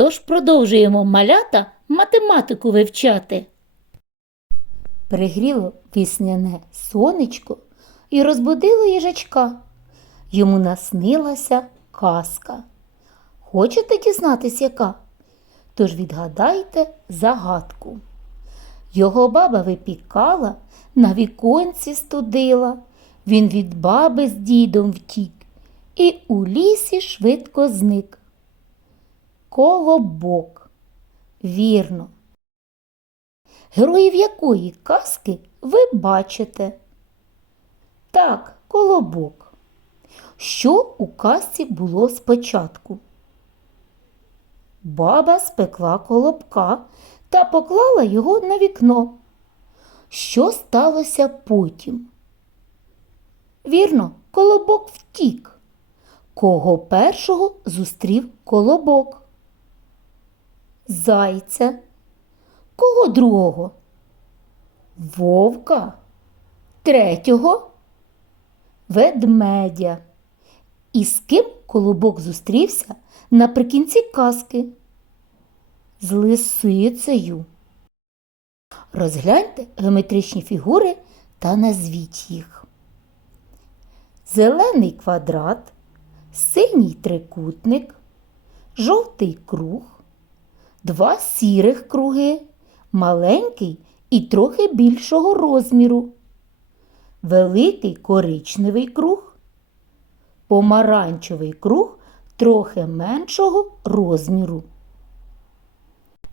Тож продовжуємо малята математику вивчати. Пригріло весняне сонечко і розбудило їжачка. Йому наснилася казка. Хочете дізнатись, яка? Тож відгадайте загадку. Його баба випікала, на віконці студила. Він від баби з дідом втік і у лісі швидко зник. Колобок. Вірно. Героїв якої казки ви бачите? Так, колобок. Що у казці було спочатку? Баба спекла колобка та поклала його на вікно. Що сталося потім? Вірно, колобок втік. Кого першого зустрів колобок? Зайця. Кого другого? Вовка. Третього ведмедя. І з ким колобок зустрівся наприкінці казки? З лисицею. Розгляньте геометричні фігури та назвіть їх. Зелений квадрат, синій трикутник, жовтий круг, два сірих круги, маленький і трохи більшого розміру, великий коричневий круг, помаранчевий круг трохи меншого розміру.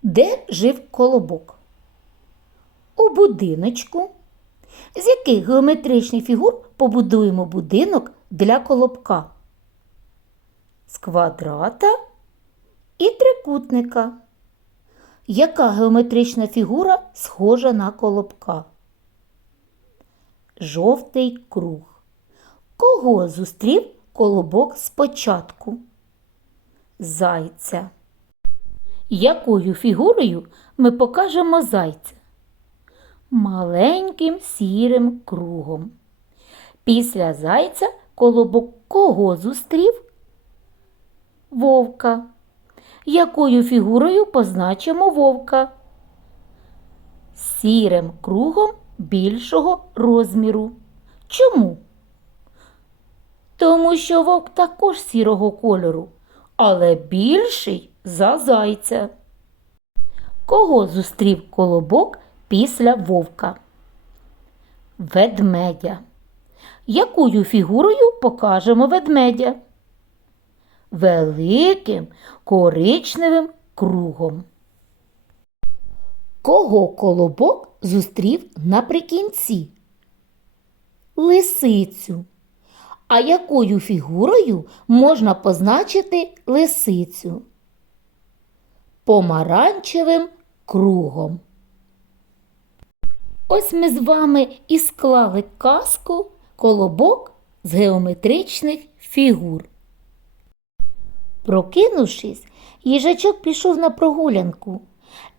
Де жив колобок? У будиночку. З яких геометричних фігур побудуємо будинок для колобка? З квадрата і трикутника. Яка геометрична фігура схожа на колобка? Жовтий круг. Кого зустрів колобок спочатку? Зайця. Якою фігурою ми покажемо зайця? Маленьким сірим кругом. Після зайця колобок кого зустрів? Вовка. Якою фігурою позначимо вовка? Сірим кругом більшого розміру. Чому? Тому що вовк також сірого кольору, але більший за зайця. Кого зустрів колобок після вовка? Ведмедя. Якою фігурою покажемо ведмедя? Великим коричневим кругом. Кого колобок зустрів наприкінці? Лисицю. А якою фігурою можна позначити лисицю? Помаранчевим кругом. Ось ми з вами і склали казку колобок з геометричних фігур. Прокинувшись, їжачок пішов на прогулянку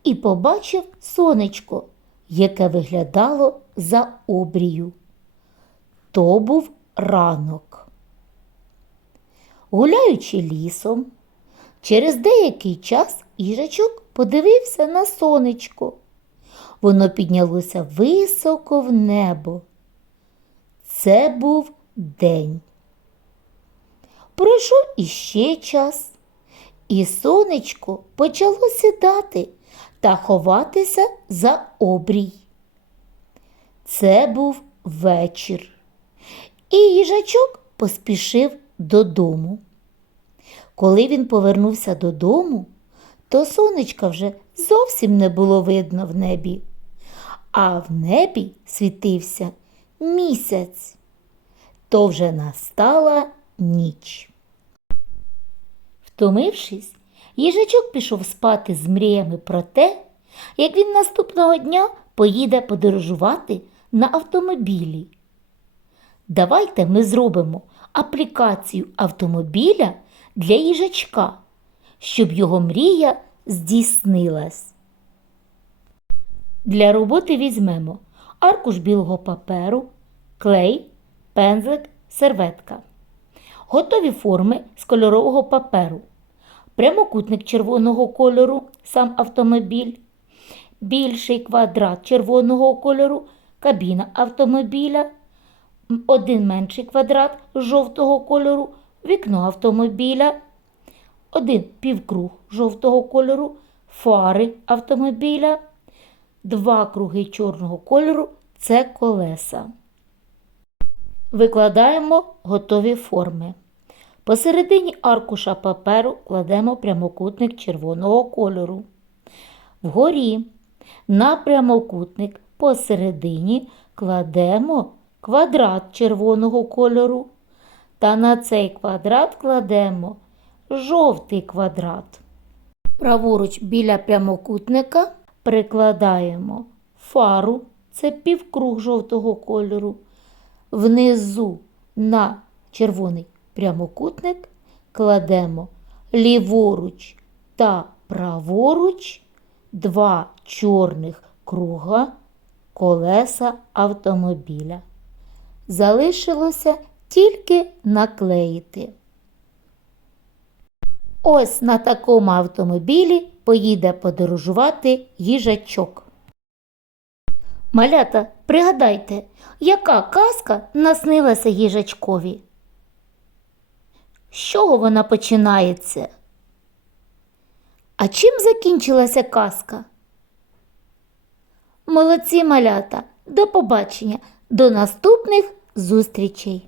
і побачив сонечко, яке виглядало за обрію. То був ранок. Гуляючи лісом, через деякий час їжачок подивився на сонечко. Воно піднялося високо в небо. Це був день. Пройшов іще час, і сонечко почало сідати та ховатися за обрій. Це був вечір, і їжачок поспішив додому. Коли він повернувся додому, то сонечка вже зовсім не було видно в небі, а в небі світився місяць. То вже настала ніч. Втомившись, їжачок пішов спати з мріями про те, як він наступного дня поїде подорожувати на автомобілі. Давайте ми зробимо аплікацію автомобіля для їжачка, щоб його мрія здійснилась. Для роботи візьмемо аркуш білого паперу, клей, пензлик, серветка. Готові форми з кольорового паперу. прямокутник червоного кольору, сам автомобіль, більший квадрат червоного кольору, кабіна автомобіля, один менший квадрат жовтого кольору, вікно автомобіля, один півкруг жовтого кольору, фари автомобіля, два круги чорного кольору це колеса. Викладаємо готові форми. Посередині аркуша паперу кладемо прямокутник червоного кольору. Вгорі на прямокутник посередині кладемо квадрат червоного кольору. Та на цей квадрат кладемо жовтий квадрат. Праворуч біля прямокутника прикладаємо фару, це півкруг жовтого кольору. Внизу на червоний прямокутник кладемо ліворуч та праворуч два чорних круга колеса автомобіля. Залишилося тільки наклеїти. Ось на такому автомобілі поїде подорожувати їжачок. Малята, пригадайте, яка казка наснилася їжачкові? З чого вона починається? А чим закінчилася казка? Молодці малята, до побачення, до наступних зустрічей!